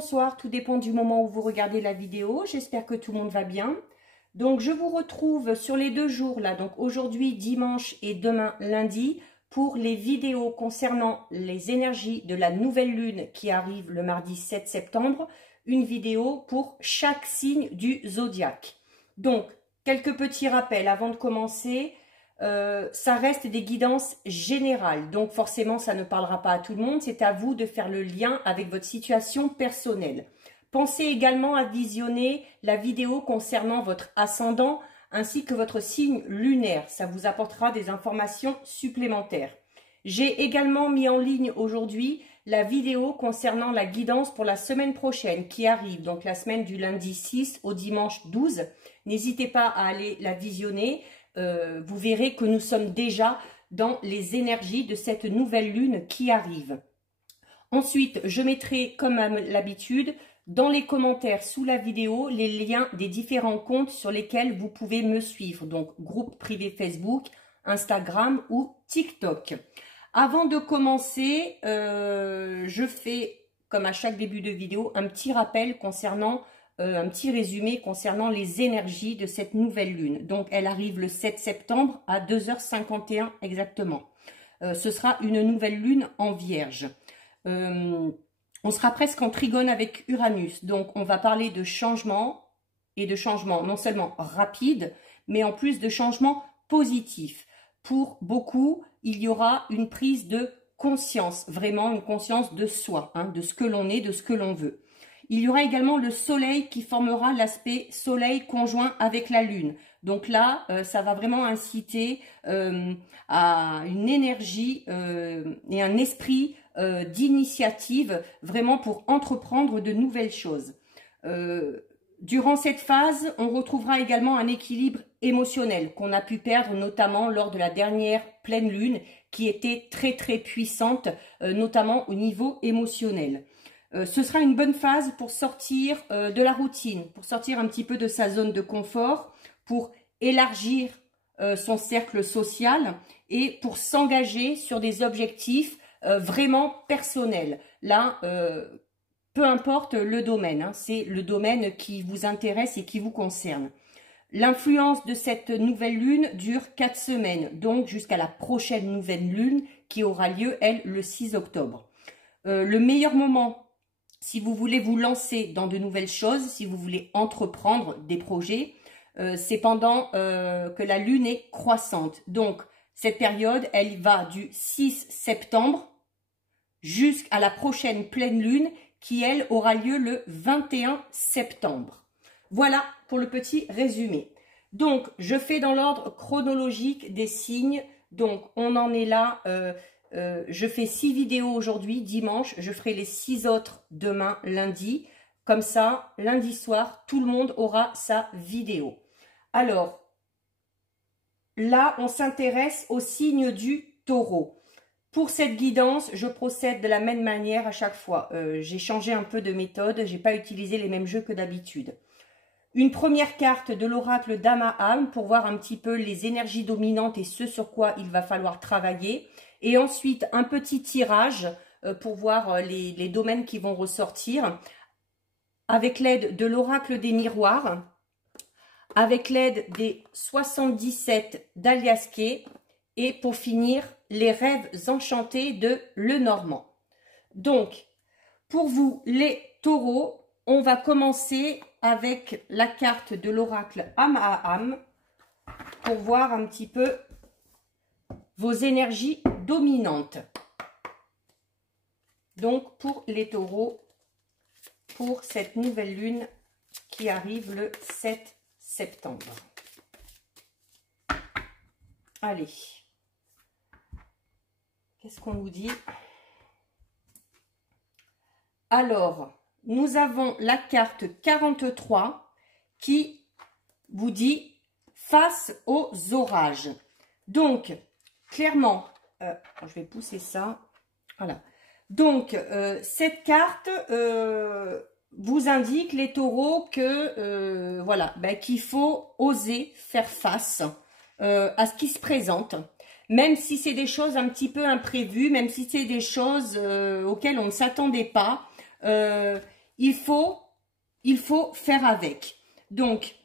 bonsoir, tout dépend du moment où vous regardez la vidéo. J'espère que tout le monde va bien. Donc, je vous retrouve sur les 2 jours, là, donc aujourd'hui dimanche et demain lundi, pour les vidéos concernant les énergies de la nouvelle lune qui arrive le mardi 7 septembre. Une vidéo pour chaque signe du zodiaque. Donc, quelques petits rappels avant de commencer. Ça reste des guidances générales, donc forcément ça ne parlera pas à tout le monde, c'est à vous de faire le lien avec votre situation personnelle. Pensez également à visionner la vidéo concernant votre ascendant ainsi que votre signe lunaire, ça vous apportera des informations supplémentaires. J'ai également mis en ligne aujourd'hui la vidéo concernant la guidance pour la semaine prochaine qui arrive, donc la semaine du lundi 6 au dimanche 12. N'hésitez pas à aller la visionner. Vous verrez que nous sommes déjà dans les énergies de cette nouvelle lune qui arrive. Ensuite, je mettrai, comme à l'habitude, dans les commentaires sous la vidéo, les liens des différents comptes sur lesquels vous pouvez me suivre. Donc, groupe privé Facebook, Instagram ou TikTok. Avant de commencer, je fais, comme à chaque début de vidéo, un petit rappel concernant un petit résumé concernant les énergies de cette nouvelle lune. Donc, elle arrive le 7 septembre à 2h51 exactement. Ce sera une nouvelle lune en Vierge. On sera presque en trigone avec Uranus. Donc, on va parler de changements et de changements non seulement rapides, mais en plus de changements positifs. Pour beaucoup, il y aura une prise de conscience, vraiment une conscience de soi, hein, de ce que l'on est, de ce que l'on veut. Il y aura également le soleil qui formera l'aspect soleil conjoint avec la lune. Donc là, ça va vraiment inciter à une énergie et un esprit d'initiative vraiment pour entreprendre de nouvelles choses. Durant cette phase, on retrouvera également un équilibre émotionnel qu'on a pu perdre notamment lors de la dernière pleine lune qui était très très puissante, notamment au niveau émotionnel. Ce sera une bonne phase pour sortir de la routine, pour sortir un petit peu de sa zone de confort, pour élargir son cercle social et pour s'engager sur des objectifs vraiment personnels. Là, peu importe le domaine, hein, c'est le domaine qui vous intéresse et qui vous concerne. L'influence de cette nouvelle lune dure 4 semaines, donc jusqu'à la prochaine nouvelle lune qui aura lieu, elle, le 6 octobre. Le meilleur moment, si vous voulez vous lancer dans de nouvelles choses, si vous voulez entreprendre des projets, c'est pendant que la lune est croissante. Donc, cette période, elle va du 6 septembre jusqu'à la prochaine pleine lune qui, elle, aura lieu le 21 septembre. Voilà pour le petit résumé. Donc, je fais dans l'ordre chronologique des signes. Donc, on en est là... je fais 6 vidéos aujourd'hui, dimanche. Je ferai les 6 autres demain, lundi. Comme ça, lundi soir, tout le monde aura sa vidéo. Alors, là, on s'intéresse au signe du taureau. Pour cette guidance, je procède de la même manière à chaque fois. J'ai changé un peu de méthode. Je n'ai pas utilisé les mêmes jeux que d'habitude. Une première carte de l'oracle d'Amaham pour voir un petit peu les énergies dominantes et ce sur quoi il va falloir travailler. Et ensuite, un petit tirage pour voir les domaines qui vont ressortir avec l'aide de l'oracle des miroirs, avec l'aide des 77 d'Aliaské et pour finir, les rêves enchantés de Lenormand. Donc, pour vous, les taureaux, on va commencer avec la carte de l'oracle Amaham pour voir un petit peu vos énergies dominantes. Donc, pour les taureaux, pour cette nouvelle lune qui arrive le 7 septembre. Allez. Qu'est-ce qu'on nous dit? Alors, nous avons la carte 43 qui vous dit face aux orages. Donc, clairement, je vais pousser ça. Voilà. Donc, cette carte vous indique, les taureaux, que voilà, qu'il faut oser faire face à ce qui se présente. Même si c'est des choses un petit peu imprévues, même si c'est des choses auxquelles on ne s'attendait pas, il faut faire avec. Donc,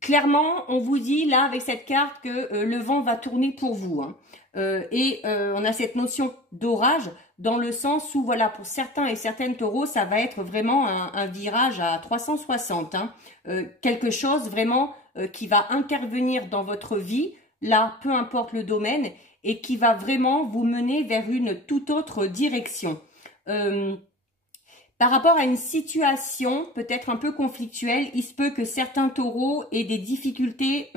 clairement, on vous dit là avec cette carte que le vent va tourner pour vous. Hein. On a cette notion d'orage dans le sens où, voilà, pour certains et certaines taureaux, ça va être vraiment un virage à 360. Hein. Quelque chose vraiment qui va intervenir dans votre vie, là, peu importe le domaine, et qui va vraiment vous mener vers une toute autre direction. Par rapport à une situation peut-être un peu conflictuelle, il se peut que certains taureaux aient des difficultés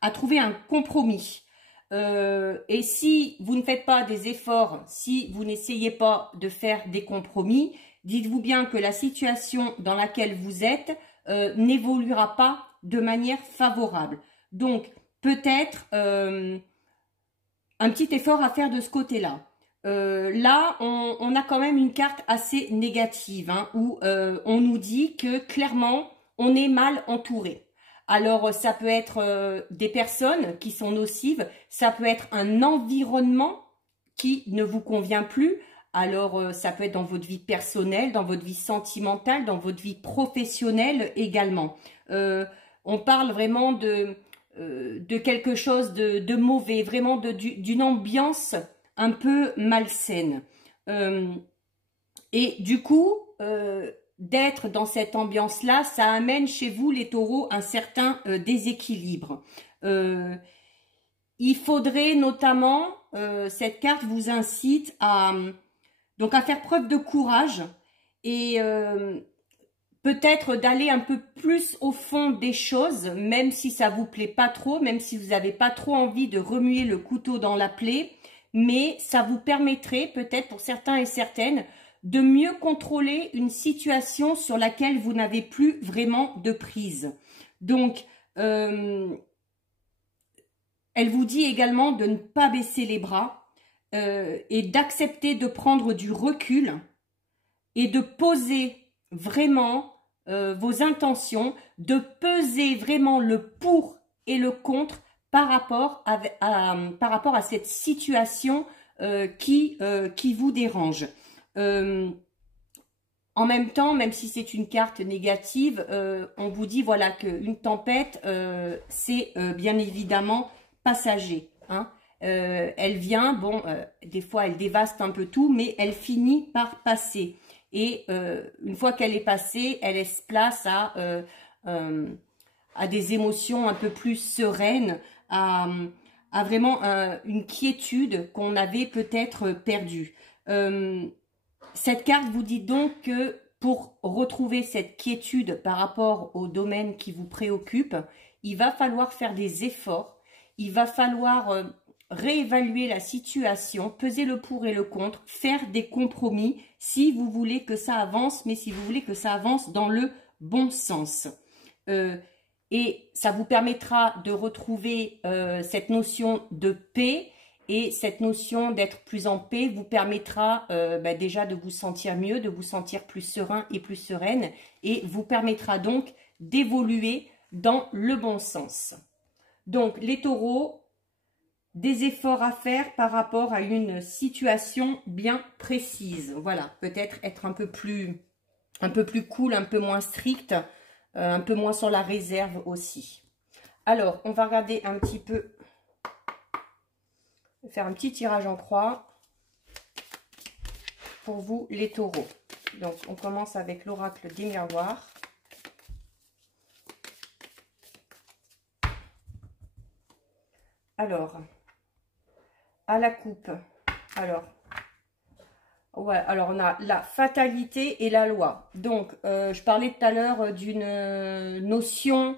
à trouver un compromis. Et si vous ne faites pas des efforts, si vous n'essayez pas de faire des compromis, dites-vous bien que la situation dans laquelle vous êtes n'évoluera pas de manière favorable. Donc, peut-être un petit effort à faire de ce côté-là. Là, on a quand même une carte assez négative, hein, où on nous dit que clairement, on est mal entouré. Alors, ça peut être des personnes qui sont nocives, ça peut être un environnement qui ne vous convient plus. Alors, ça peut être dans votre vie personnelle, dans votre vie sentimentale, dans votre vie professionnelle également. On parle vraiment de quelque chose de mauvais, vraiment d'une ambiance un peu malsaine. Et du coup, d'être dans cette ambiance-là, ça amène chez vous, les taureaux, un certain déséquilibre. Il faudrait notamment, cette carte vous incite à faire preuve de courage et peut-être d'aller un peu plus au fond des choses, même si ça vous plaît pas trop, même si vous n'avez pas trop envie de remuer le couteau dans la plaie, mais ça vous permettrait peut-être pour certains et certaines de mieux contrôler une situation sur laquelle vous n'avez plus vraiment de prise. Donc, elle vous dit également de ne pas baisser les bras et d'accepter de prendre du recul et de poser vraiment vos intentions, de peser vraiment le pour et le contre par rapport à cette situation qui vous dérange. En même temps, même si c'est une carte négative, on vous dit voilà qu'une tempête, c'est bien évidemment passager. Hein. Elle vient, bon, des fois elle dévaste un peu tout, mais elle finit par passer. Et une fois qu'elle est passée, elle laisse place à des émotions un peu plus sereines, à vraiment une quiétude qu'on avait peut-être perdue. Cette carte vous dit donc que pour retrouver cette quiétude par rapport au domaine qui vous préoccupe, il va falloir faire des efforts, il va falloir réévaluer la situation, peser le pour et le contre, faire des compromis si vous voulez que ça avance, mais si vous voulez que ça avance dans le bon sens. Et ça vous permettra de retrouver cette notion de paix, et cette notion d'être plus en paix vous permettra déjà de vous sentir mieux, de vous sentir plus serein et plus sereine, et vous permettra donc d'évoluer dans le bon sens. Donc les taureaux, des efforts à faire par rapport à une situation bien précise. Voilà, peut-être être un peu plus cool, un peu moins strict, un peu moins sur la réserve aussi. Alors, on va regarder un petit peu, faire un petit tirage en croix pour vous les taureaux. Donc, on commence avec l'oracle des miroirs. Alors, à la coupe, alors on a la fatalité et la loi. Donc, je parlais tout à l'heure d'une notion,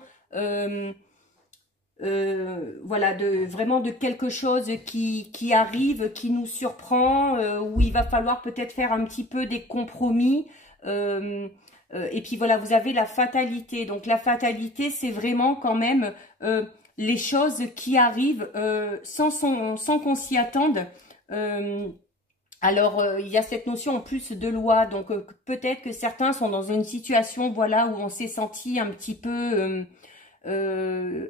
voilà, vraiment de quelque chose qui arrive, qui nous surprend, où il va falloir peut-être faire un petit peu des compromis. Et puis voilà, vous avez la fatalité. Donc, la fatalité, c'est vraiment quand même les choses qui arrivent sans qu'on s'y attende. Alors, il y a cette notion en plus de loi, donc peut-être que certains sont dans une situation, voilà, où on s'est senti un petit peu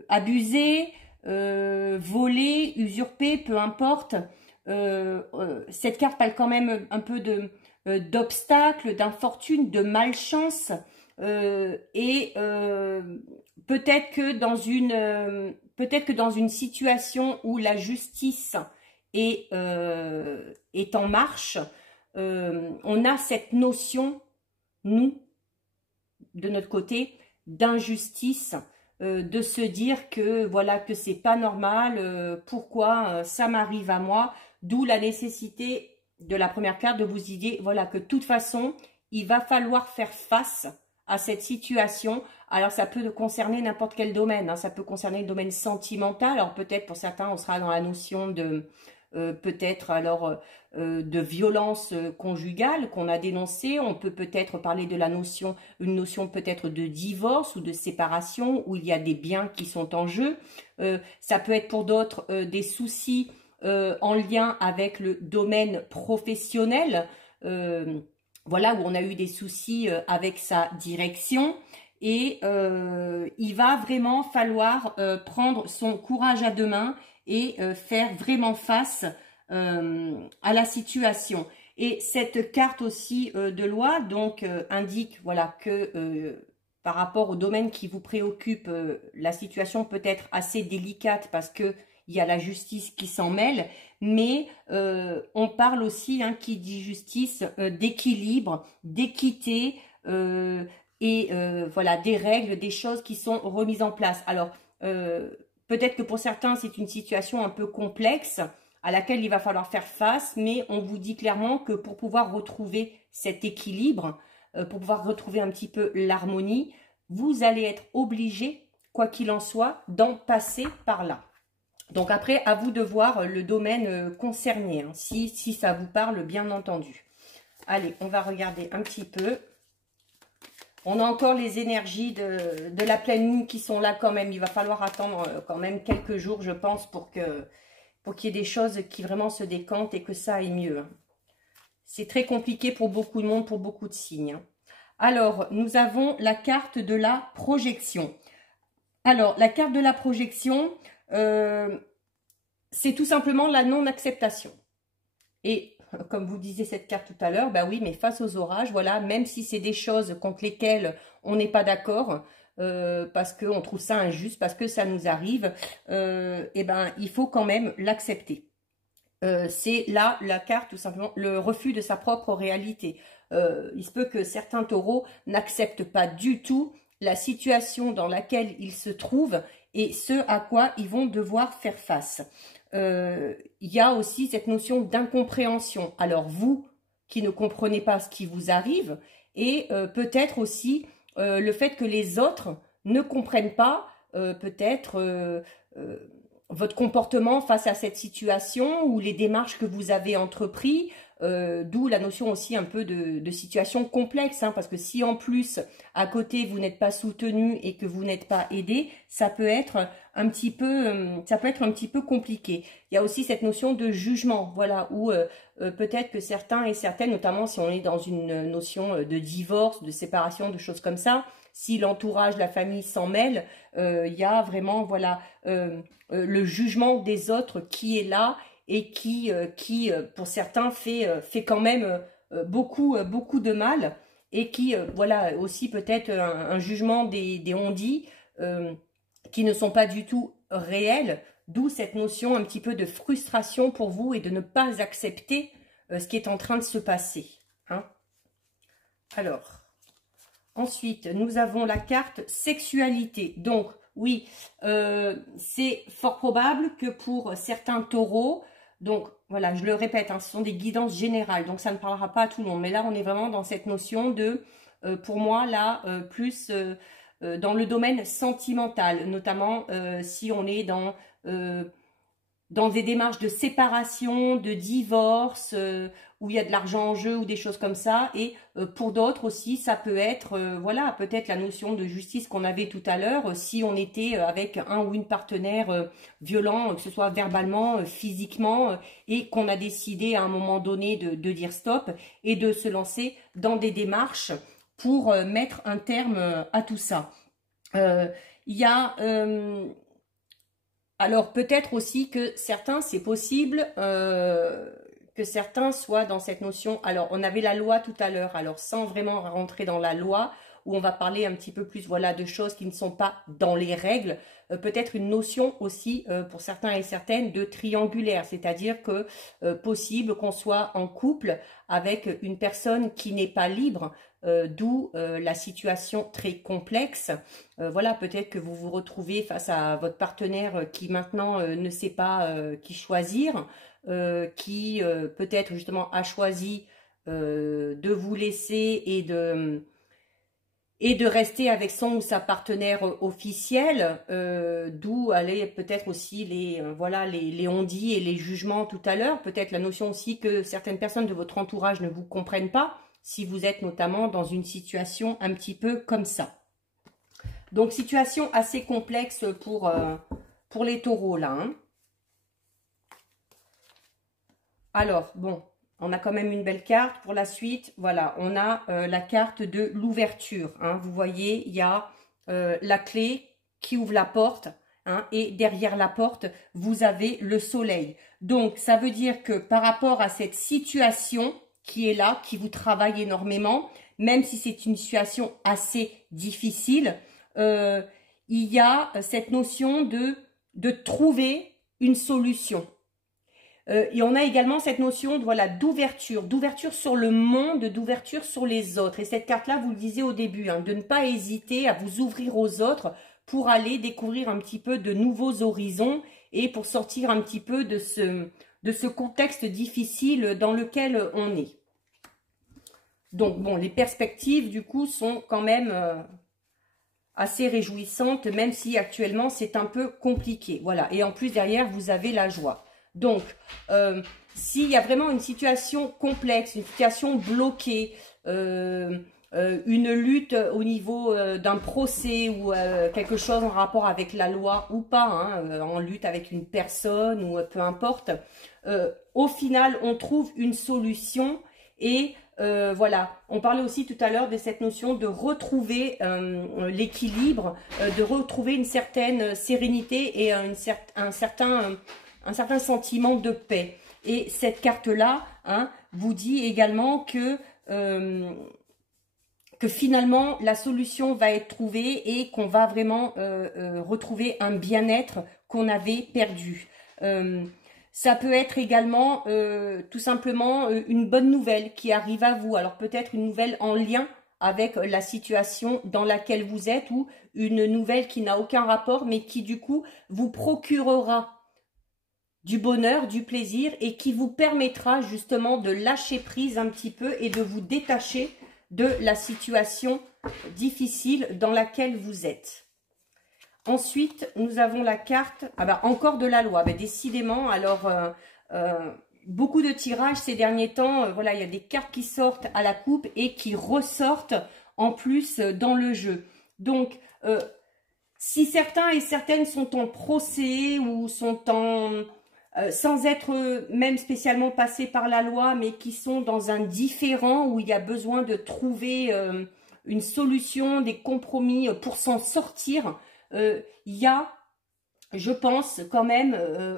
abusé, volé, usurpé, peu importe. Cette carte parle quand même un peu d'obstacles, d'infortune, de malchance, et peut-être que dans une situation où la justice est en marche, on a cette notion, nous, de notre côté, d'injustice, de se dire que voilà, que c'est pas normal, pourquoi ça m'arrive à moi, d'où la nécessité de la première carte de vous dire voilà, que de toute façon il va falloir faire face à cette situation. Alors ça peut concerner n'importe quel domaine, hein. Ça peut concerner le domaine sentimental. Alors peut-être pour certains on sera dans la notion de peut-être alors de violence conjugale qu'on a dénoncée. On peut peut-être parler de la notion, une notion peut-être de divorce ou de séparation où il y a des biens qui sont en jeu. Ça peut être pour d'autres des soucis en lien avec le domaine professionnel, voilà, où on a eu des soucis avec sa direction. Et il va vraiment falloir prendre son courage à deux mains et faire vraiment face à la situation. Et cette carte aussi de loi donc indique voilà que par rapport au domaine qui vous préoccupe, la situation peut être assez délicate parce que il y a la justice qui s'en mêle, mais on parle aussi, hein, qui dit justice, d'équilibre, d'équité, et voilà, des règles, des choses qui sont remises en place. Alors, peut-être que pour certains, c'est une situation un peu complexe à laquelle il va falloir faire face, mais on vous dit clairement que pour pouvoir retrouver cet équilibre, pour pouvoir retrouver un petit peu l'harmonie, vous allez être obligé, quoi qu'il en soit, d'en passer par là. Donc après, à vous de voir le domaine concerné, hein, si ça vous parle, bien entendu. Allez, on va regarder un petit peu. On a encore les énergies de la pleine lune qui sont là quand même. Il va falloir attendre quand même quelques jours, je pense, pour qu'il y ait des choses qui vraiment se décantent et que ça aille mieux. C'est très compliqué pour beaucoup de monde, pour beaucoup de signes. Alors, nous avons la carte de la projection. Alors, la carte de la projection, c'est tout simplement la non-acceptation. Et comme vous disiez cette carte tout à l'heure, bah oui, mais face aux orages, voilà, même si c'est des choses contre lesquelles on n'est pas d'accord, parce qu'on trouve ça injuste, parce que ça nous arrive, et ben il faut quand même l'accepter. C'est là la carte, tout simplement, le refus de sa propre réalité. Il se peut que certains taureaux n'acceptent pas du tout la situation dans laquelle ils se trouvent et ce à quoi ils vont devoir faire face. Il y a aussi cette notion d'incompréhension. Alors vous, qui ne comprenez pas ce qui vous arrive, et peut-être aussi le fait que les autres ne comprennent pas peut-être votre comportement face à cette situation ou les démarches que vous avez entreprises, d'où la notion aussi un peu de situation complexe, hein, parce que si en plus à côté vous n'êtes pas soutenu et que vous n'êtes pas aidé, ça peut être un petit peu compliqué. Il y a aussi cette notion de jugement, voilà, où peut-être que certains et certaines, notamment si on est dans une notion de divorce, de séparation, de choses comme ça, si l'entourage, la famille s'en mêle, il y a vraiment voilà le jugement des autres qui est là et qui pour certains fait quand même beaucoup de mal et qui voilà aussi peut-être un jugement des on-dit qui ne sont pas du tout réels, d'où cette notion un petit peu de frustration pour vous et de ne pas accepter ce qui est en train de se passer, hein. Alors ensuite nous avons la carte sexualité. Donc oui, c'est fort probable que pour certains taureaux, donc voilà, je le répète, hein, ce sont des guidances générales, donc ça ne parlera pas à tout le monde. Mais là, on est vraiment dans cette notion de, pour moi, là, plus dans le domaine sentimental, notamment si on est dans des démarches de séparation, de divorce, où il y a de l'argent en jeu ou des choses comme ça. Et pour d'autres aussi, ça peut être, voilà, peut-être la notion de justice qu'on avait tout à l'heure, si on était avec un ou une partenaire violent, que ce soit verbalement, physiquement, et qu'on a décidé à un moment donné de dire stop et de se lancer dans des démarches pour mettre un terme à tout ça. Il y a... alors peut-être aussi que certains, c'est possible que certains soient dans cette notion. Alors, on avait la loi tout à l'heure, alors sans vraiment rentrer dans la loi, où on va parler un petit peu plus, voilà, de choses qui ne sont pas dans les règles. Peut-être une notion aussi, pour certains et certaines, de triangulaire, c'est-à-dire que possible qu'on soit en couple avec une personne qui n'est pas libre, d'où la situation très complexe. Voilà, peut-être que vous vous retrouvez face à votre partenaire qui maintenant ne sait pas qui choisir, qui peut-être justement a choisi de vous laisser et de rester avec son ou sa partenaire officielle, d'où allaient peut-être aussi voilà, les on-dit et les jugements tout à l'heure, peut-être la notion aussi que certaines personnes de votre entourage ne vous comprennent pas, si vous êtes notamment dans une situation un petit peu comme ça. Donc, situation assez complexe pour les taureaux, là. Hein. Alors, bon, on a quand même une belle carte. Pour la suite, voilà, on a la carte de l'ouverture. Hein. Vous voyez, il y a la clé qui ouvre la porte. Hein, et derrière la porte, vous avez le soleil. Donc, ça veut dire que par rapport à cette situation qui est là, qui vous travaille énormément, même si c'est une situation assez difficile, il y a cette notion de trouver une solution. Et on a également cette notion de, voilà, d'ouverture sur le monde, d'ouverture sur les autres. Et cette carte-là, vous le disiez au début, hein, de ne pas hésiter à vous ouvrir aux autres pour aller découvrir un petit peu de nouveaux horizons et pour sortir un petit peu de ce contexte difficile dans lequel on est. Donc, bon, les perspectives, du coup, sont quand même assez réjouissantes, même si actuellement, c'est un peu compliqué. Voilà, et en plus, derrière, vous avez la joie. Donc, s'il y a vraiment une situation complexe, une situation bloquée, une lutte au niveau d'un procès ou quelque chose en rapport avec la loi ou pas, hein, en lutte avec une personne ou peu importe, au final, on trouve une solution et voilà, on parlait aussi tout à l'heure de cette notion de retrouver l'équilibre, de retrouver une certaine sérénité et un certain sentiment de paix. Et cette carte-là, hein, vous dit également que finalement, la solution va être trouvée et qu'on va vraiment retrouver un bien-être qu'on avait perdu. Ça peut être également tout simplement une bonne nouvelle qui arrive à vous. Alors peut-être une nouvelle en lien avec la situation dans laquelle vous êtes ou une nouvelle qui n'a aucun rapport mais qui du coup vous procurera du bonheur, du plaisir et qui vous permettra justement de lâcher prise un petit peu et de vous détacher de la situation difficile dans laquelle vous êtes. Ensuite, nous avons la carte, encore de la loi, décidément, alors beaucoup de tirages ces derniers temps, voilà, il y a des cartes qui sortent à la coupe et qui ressortent en plus dans le jeu. Donc, si certains et certaines sont en procès ou sont sans être même spécialement passés par la loi, mais qui sont dans un différend où il y a besoin de trouver une solution, des compromis pour s'en sortir, il y a, je pense quand même,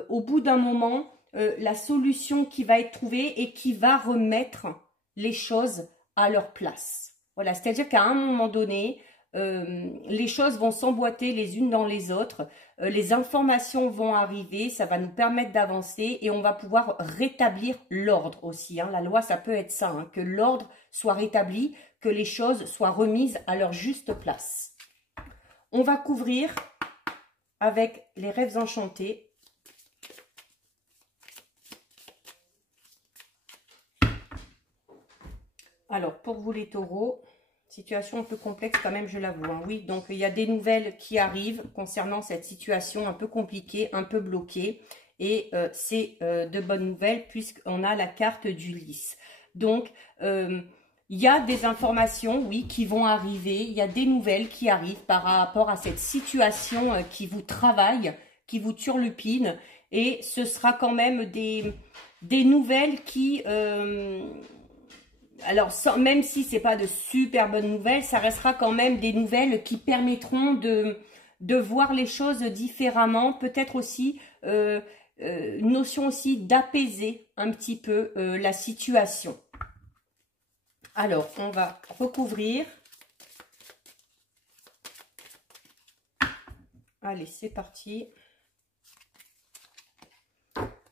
au bout d'un moment, la solution qui va être trouvée et qui va remettre les choses à leur place. Voilà, c'est-à-dire qu'à un moment donné, les choses vont s'emboîter les unes dans les autres, les informations vont arriver, ça va nous permettre d'avancer et on va pouvoir rétablir l'ordre aussi. Hein. La loi, ça peut être ça, hein, que l'ordre soit rétabli, que les choses soient remises à leur juste place. On va couvrir avec les rêves enchantés. Alors, pour vous les taureaux, situation un peu complexe quand même, je l'avoue. Hein. Oui, donc il y a des nouvelles qui arrivent concernant cette situation un peu compliquée, un peu bloquée. Et c'est de bonnes nouvelles puisqu'on a la carte du lys. Donc, il y a des informations, oui, qui vont arriver. Il y a des nouvelles qui arrivent par rapport à cette situation qui vous travaille, qui vous turlupine. Et ce sera quand même des nouvelles qui... alors, même si ce n'est pas de super bonnes nouvelles, ça restera quand même des nouvelles qui permettront de voir les choses différemment. Peut-être aussi une notion aussi d'apaiser un petit peu la situation. Alors, on va recouvrir. Allez, c'est parti.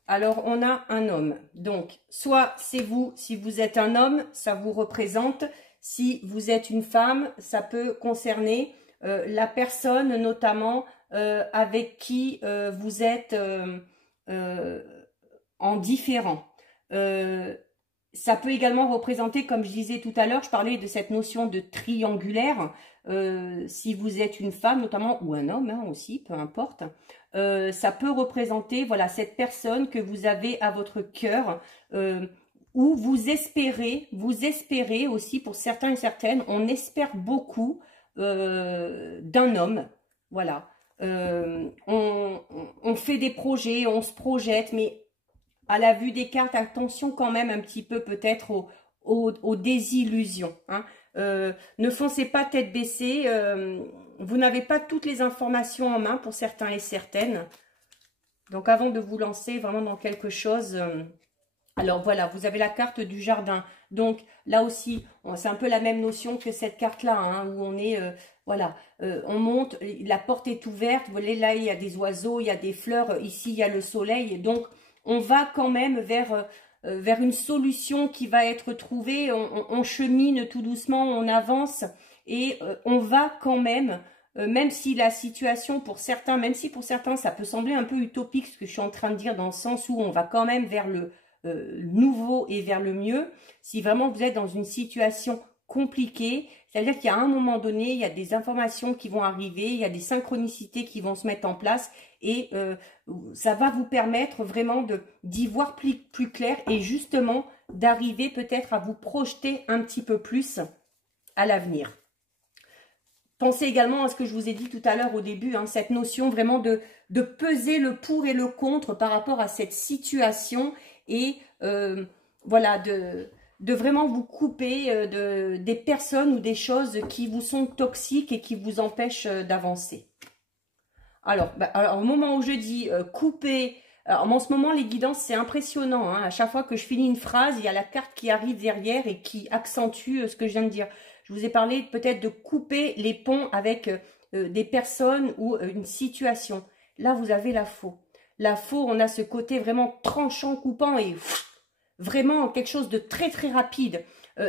Alors, on a un homme. Donc, soit c'est vous, si vous êtes un homme, ça vous représente. Si vous êtes une femme, ça peut concerner la personne, notamment avec qui vous êtes en différent. Ça peut également représenter, comme je disais tout à l'heure, je parlais de cette notion de triangulaire. Si vous êtes une femme notamment, ou un homme hein, aussi, peu importe, ça peut représenter voilà, cette personne que vous avez à votre cœur, où vous espérez aussi, pour certains et certaines, on espère beaucoup d'un homme, voilà. On fait des projets, on se projette, mais à la vue des cartes, attention quand même un petit peu peut-être aux désillusions. Hein. Ne foncez pas tête baissée. Vous n'avez pas toutes les informations en main pour certains et certaines. Donc avant de vous lancer vraiment dans quelque chose... alors voilà, vous avez la carte du jardin. Donc là aussi, c'est un peu la même notion que cette carte-là, hein, où on est... voilà, on monte, la porte est ouverte. Vous voyez, là, il y a des oiseaux, il y a des fleurs. Ici, il y a le soleil. Donc, on va quand même vers une solution qui va être trouvée. On chemine tout doucement, on avance et on va quand même, même si la situation pour certains, même si pour certains ça peut sembler un peu utopique ce que je suis en train de dire, dans le sens où on va quand même vers le nouveau et vers le mieux. Si vraiment vous êtes dans une situation compliquée, c'est-à-dire qu'il y a un moment donné, il y a des informations qui vont arriver, il y a des synchronicités qui vont se mettre en place et ça va vous permettre vraiment d'y voir plus clair et justement d'arriver peut-être à vous projeter un petit peu plus à l'avenir. Pensez également à ce que je vous ai dit tout à l'heure au début, hein, cette notion vraiment de peser le pour et le contre par rapport à cette situation et voilà, de vraiment vous couper des personnes ou des choses qui vous sont toxiques et qui vous empêchent d'avancer. Alors, au moment où je dis couper, alors en ce moment les guidances c'est impressionnant, hein, à chaque fois que je finis une phrase, il y a la carte qui arrive derrière et qui accentue ce que je viens de dire. Je vous ai parlé peut-être de couper les ponts avec des personnes ou une situation. Là, vous avez la faux. La faux, on a ce côté vraiment tranchant, coupant et vraiment quelque chose de très très rapide.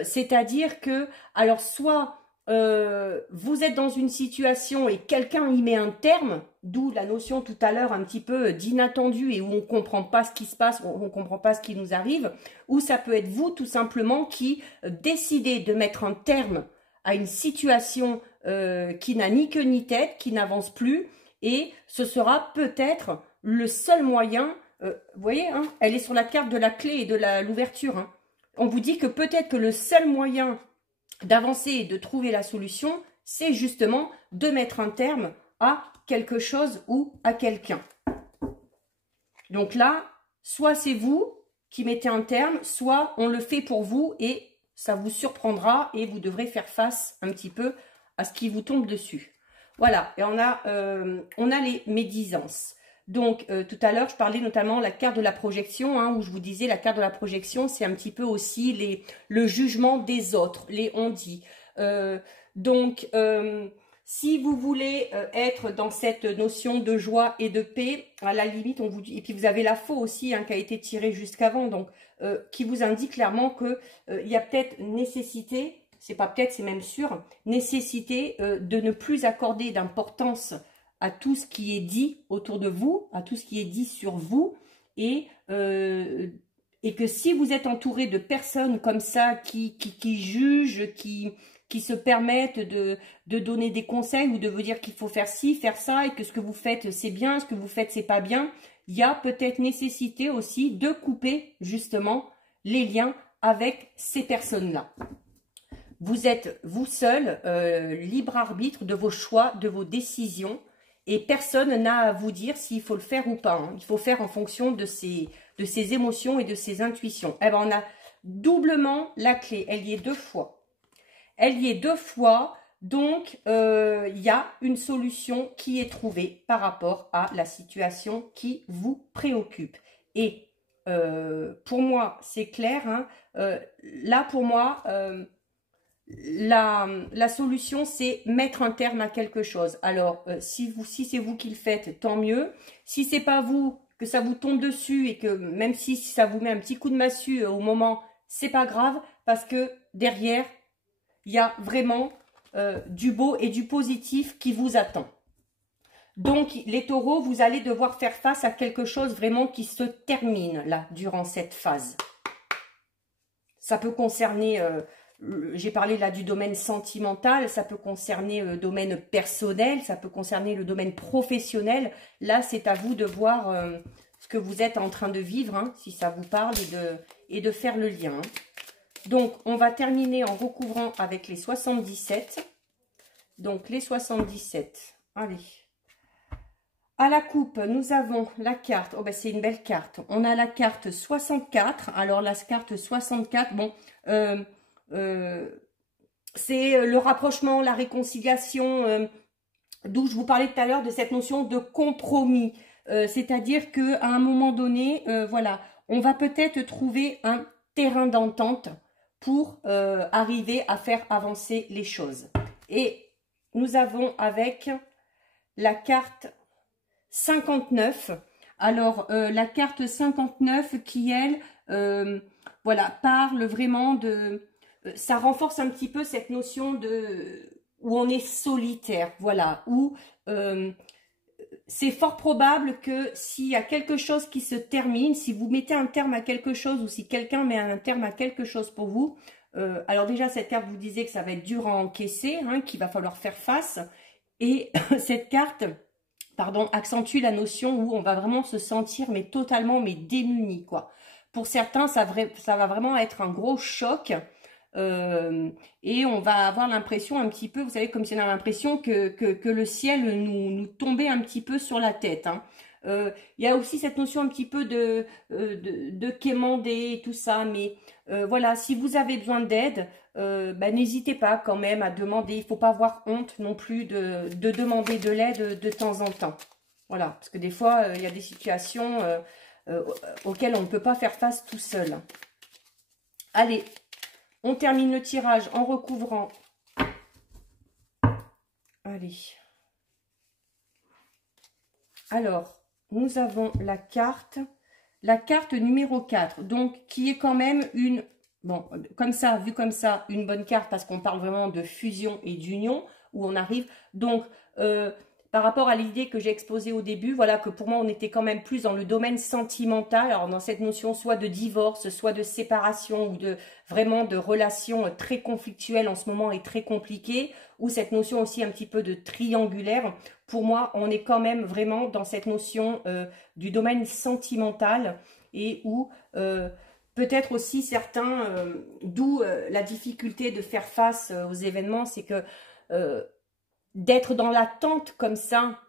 C'est-à-dire que, alors soit vous êtes dans une situation et quelqu'un y met un terme, d'où la notion tout à l'heure un petit peu d'inattendu et où on ne comprend pas ce qui se passe, on ne comprend pas ce qui nous arrive, ou ça peut être vous tout simplement qui décidez de mettre un terme à une situation qui n'a ni queue ni tête, qui n'avance plus, et ce sera peut-être le seul moyen, vous voyez, hein, elle est sur la carte de la clé et de l'ouverture, hein. On vous dit que peut-être que le seul moyen d'avancer et de trouver la solution, c'est justement de mettre un terme à quelque chose ou à quelqu'un. Donc là, soit c'est vous qui mettez un terme, soit on le fait pour vous et ça vous surprendra et vous devrez faire face un petit peu à ce qui vous tombe dessus. Voilà, et on a les médisances. Donc, tout à l'heure, je parlais notamment de la carte de la projection, hein, où je vous disais, la carte de la projection, c'est un petit peu aussi le jugement des autres, les on-dit. Si vous voulez être dans cette notion de joie et de paix, à la limite, on vous dit, et puis vous avez la faux aussi, hein, qui a été tirée jusqu'avant, donc qui vous indique clairement que il y a peut-être nécessité, c'est pas peut-être, c'est même sûr, nécessité de ne plus accorder d'importance à tout ce qui est dit autour de vous, à tout ce qui est dit sur vous, et que si vous êtes entouré de personnes comme ça qui jugent, qui se permettent de donner des conseils ou de vous dire qu'il faut faire ci, faire ça, et que ce que vous faites c'est bien, ce que vous faites c'est pas bien, il y a peut-être nécessité aussi de couper justement les liens avec ces personnes-là. Vous êtes vous seul, libre arbitre de vos choix, de vos décisions, et personne n'a à vous dire s'il faut le faire ou pas, hein. Il faut faire en fonction de ses émotions et de ses intuitions. Eh ben, on a doublement la clé, elle y est deux fois. Elle y est deux fois, Donc, il y a une solution qui est trouvée par rapport à la situation qui vous préoccupe. Et pour moi, c'est clair, hein, là, pour moi, la solution, c'est mettre un terme à quelque chose. Alors, si c'est vous qui le faites, tant mieux. Si c'est pas vous, que ça vous tombe dessus et que même si ça vous met un petit coup de massue au moment, c'est pas grave parce que derrière, il y a vraiment du beau et du positif qui vous attend. Donc, les taureaux, vous allez devoir faire face à quelque chose vraiment qui se termine là, durant cette phase. Ça peut concerner, j'ai parlé là du domaine sentimental, ça peut concerner le domaine personnel, ça peut concerner le domaine professionnel. Là, c'est à vous de voir ce que vous êtes en train de vivre, hein, si ça vous parle, et de faire le lien. Hein. Donc, on va terminer en recouvrant avec les 77. Donc, les 77. Allez. À la coupe, nous avons la carte. Oh, ben, c'est une belle carte. On a la carte 64. Alors, la carte 64, bon, c'est le rapprochement, la réconciliation, d'où je vous parlais tout à l'heure de cette notion de compromis. C'est-à-dire qu'à un moment donné, voilà, on va peut-être trouver un terrain d'entente pour arriver à faire avancer les choses. Et nous avons avec la carte 59. Alors, la carte 59 qui, elle, voilà, parle vraiment de... ça renforce un petit peu cette notion de... où on est solitaire, voilà, où... c'est fort probable que s'il y a quelque chose qui se termine, si vous mettez un terme à quelque chose ou si quelqu'un met un terme à quelque chose pour vous, alors déjà cette carte vous disait que ça va être dur à encaisser, hein, qu'il va falloir faire face. Et cette carte, pardon, accentue la notion où on va vraiment se sentir mais totalement démuni, quoi. Pour certains, ça va vraiment être un gros choc. Et on va avoir l'impression un petit peu, vous savez, comme si on a l'impression que le ciel nous tombait un petit peu sur la tête. Hein. Il y a aussi cette notion un petit peu de quémander et tout ça, mais voilà, si vous avez besoin d'aide, bah, n'hésitez pas quand même à demander. Il ne faut pas avoir honte non plus de demander de l'aide de temps en temps. Voilà, parce que des fois, il y a des situations auxquelles on ne peut pas faire face tout seul. Allez, on termine le tirage en recouvrant. Allez. Alors, nous avons la carte numéro 4, donc qui est quand même une, bon, comme ça, vu comme ça, une bonne carte parce qu'on parle vraiment de fusion et d'union, où on arrive. Donc, par rapport à l'idée que j'ai exposée au début, voilà que pour moi, on était quand même plus dans le domaine sentimental, alors dans cette notion soit de divorce, soit de séparation, ou vraiment de relations très conflictuelles en ce moment et très compliquées, ou cette notion aussi un petit peu de triangulaire. Pour moi, on est quand même vraiment dans cette notion du domaine sentimental et où peut-être aussi certains, d'où la difficulté de faire face aux événements, c'est que d'être dans l'attente comme ça,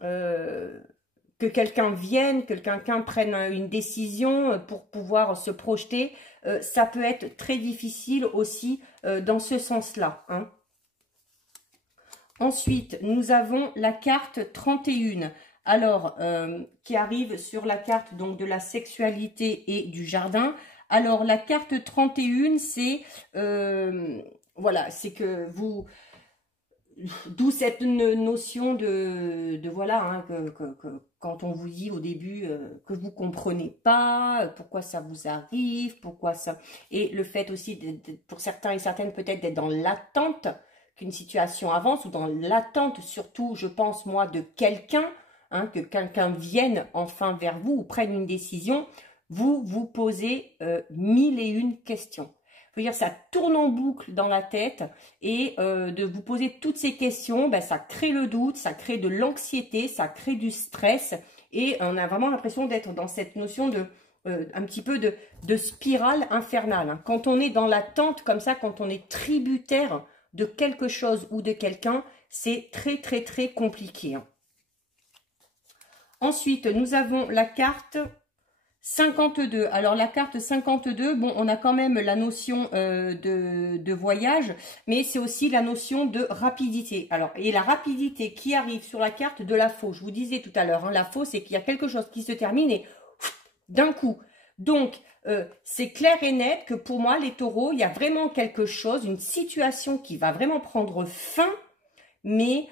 que quelqu'un vienne, que quelqu'un prenne une décision pour pouvoir se projeter, ça peut être très difficile aussi dans ce sens-là. Hein. Ensuite, nous avons la carte 31. Alors, qui arrive sur la carte donc de la sexualité et du jardin. Alors, la carte 31, c'est voilà, c'est que vous... D'où cette notion de voilà, hein, quand on vous dit au début que vous comprenez pas, pourquoi ça vous arrive, pourquoi ça... Et le fait aussi, pour certains et certaines peut-être d'être dans l'attente qu'une situation avance, ou dans l'attente surtout, je pense moi, de quelqu'un, hein, que quelqu'un vienne enfin vers vous ou prenne une décision, vous vous posez 1001 questions. Je veux dire, ça tourne en boucle dans la tête et de vous poser toutes ces questions, ben, ça crée le doute, ça crée de l'anxiété, ça crée du stress et on a vraiment l'impression d'être dans cette notion de un petit peu de spirale infernale. Hein. Quand on est dans l'attente comme ça, quand on est tributaire de quelque chose ou de quelqu'un, c'est très très très compliqué. Hein. Ensuite, nous avons la carte 52. Alors la carte 52, bon, on a quand même la notion de voyage, mais c'est aussi la notion de rapidité. Alors, et la rapidité qui arrive sur la carte de la faux. Je vous disais tout à l'heure, hein, la faux, c'est qu'il y a quelque chose qui se termine et d'un coup. Donc, c'est clair et net que pour moi, les taureaux, il y a vraiment quelque chose, une situation qui va vraiment prendre fin, mais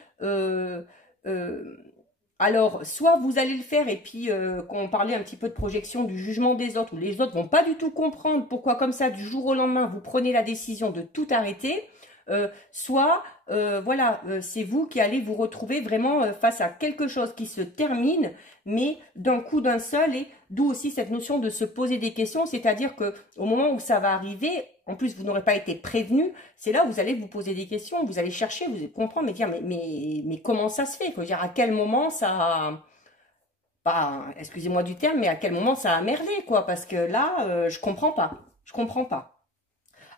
alors, soit vous allez le faire et puis quand on parlait un petit peu de projection du jugement des autres, où les autres vont pas du tout comprendre pourquoi comme ça, du jour au lendemain, vous prenez la décision de tout arrêter, soit, voilà, c'est vous qui allez vous retrouver vraiment face à quelque chose qui se termine, mais d'un coup d'un seul, et d'où aussi cette notion de se poser des questions, c'est-à-dire que au moment où ça va arriver, en plus vous n'aurez pas été prévenu, c'est là où vous allez vous poser des questions, vous allez chercher, vous allez comprendre, mais dire mais comment ça se fait, faut dire à quel moment ça, pas, excusez-moi du terme, mais à quel moment ça a merdé quoi, parce que là je comprends pas.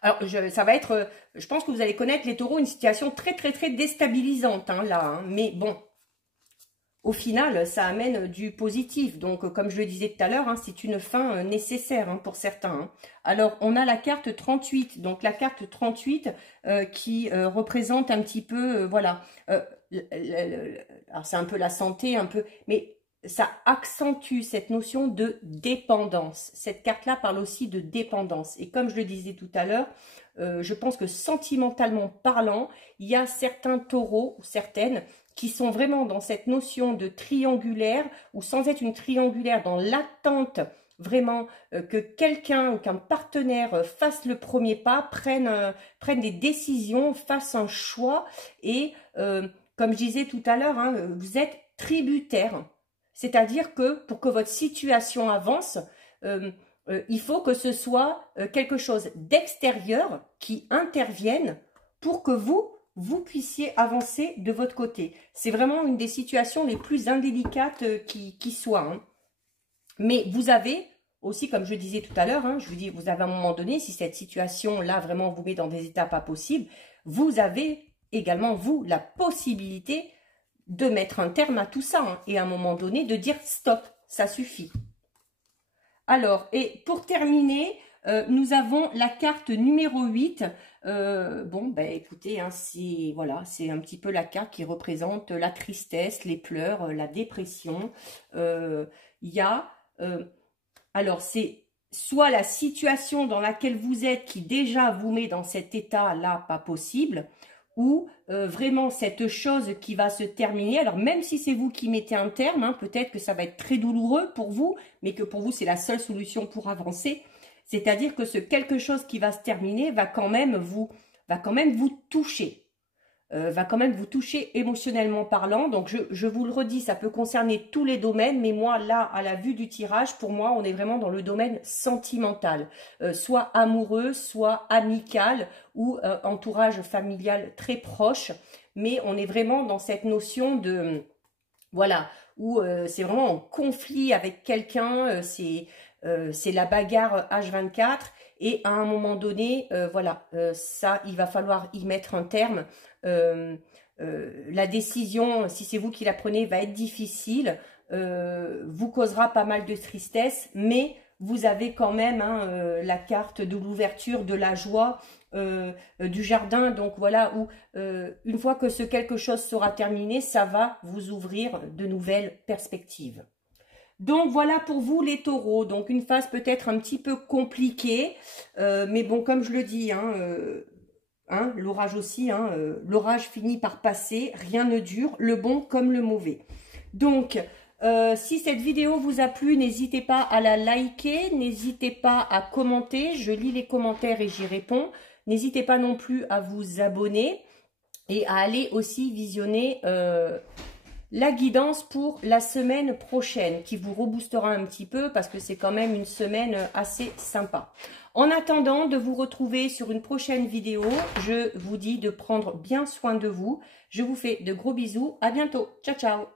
Alors, ça va être, je pense que vous allez connaître les taureaux, une situation très déstabilisante, hein, là. Hein, mais bon, au final, ça amène du positif. Donc, comme je le disais tout à l'heure, hein, c'est une fin nécessaire hein, pour certains. Hein. Alors, on a la carte 38. Donc, la carte 38 qui représente un petit peu, voilà. Alors, c'est un peu la santé, un peu... Mais ça accentue cette notion de dépendance. Cette carte-là parle aussi de dépendance. Et comme je le disais tout à l'heure, je pense que sentimentalement parlant, il y a certains taureaux, ou certaines, qui sont vraiment dans cette notion de triangulaire, ou sans être une triangulaire, dans l'attente vraiment que quelqu'un ou qu'un partenaire fasse le premier pas, prenne des décisions, fasse un choix. Et comme je disais tout à l'heure, hein, vous êtes tributaire. C'est-à-dire que pour que votre situation avance, il faut que ce soit quelque chose d'extérieur qui intervienne pour que vous puissiez avancer de votre côté. C'est vraiment une des situations les plus indélicates qui soit. Hein. Mais vous avez aussi, comme je disais tout à l'heure, hein, je vous dis, vous avez à un moment donné, si cette situation-là vraiment vous met dans des états pas possibles, vous avez également, vous, la possibilité de mettre un terme à tout ça hein, et à un moment donné de dire stop, ça suffit. Alors, et pour terminer, nous avons la carte numéro 8. Bon, ben écoutez, hein, c'est voilà, c'est un petit peu la carte qui représente la tristesse, les pleurs, la dépression. Il y a, alors c'est soit la situation dans laquelle vous êtes qui déjà vous met dans cet état-là pas possible, ou vraiment cette chose qui va se terminer. Alors même si c'est vous qui mettez un terme, hein, peut-être que ça va être très douloureux pour vous, mais que pour vous c'est la seule solution pour avancer. C'est-à-dire que ce quelque chose qui va se terminer va quand même vous toucher. Va quand même vous toucher émotionnellement parlant. Donc je vous le redis, ça peut concerner tous les domaines, mais moi là, à la vue du tirage, pour moi, on est vraiment dans le domaine sentimental, soit amoureux, soit amical ou entourage familial très proche, mais on est vraiment dans cette notion de, voilà, où c'est vraiment en conflit avec quelqu'un, c'est la bagarre H24. Et à un moment donné, voilà, ça, il va falloir y mettre un terme. La décision, si c'est vous qui la prenez, va être difficile, vous causera pas mal de tristesse, mais vous avez quand même hein, la carte de l'ouverture, de la joie, du jardin. Donc voilà, où une fois que ce quelque chose sera terminé, ça va vous ouvrir de nouvelles perspectives. Donc voilà pour vous les taureaux, donc une phase peut-être un petit peu compliquée, mais bon comme je le dis, hein, l'orage aussi, hein, l'orage finit par passer, rien ne dure, le bon comme le mauvais. Donc si cette vidéo vous a plu, n'hésitez pas à la liker, n'hésitez pas à commenter, je lis les commentaires et j'y réponds. N'hésitez pas non plus à vous abonner et à aller aussi visionner la guidance pour la semaine prochaine qui vous reboostera un petit peu parce que c'est quand même une semaine assez sympa. En attendant de vous retrouver sur une prochaine vidéo, je vous dis de prendre bien soin de vous. Je vous fais de gros bisous. À bientôt. Ciao, ciao.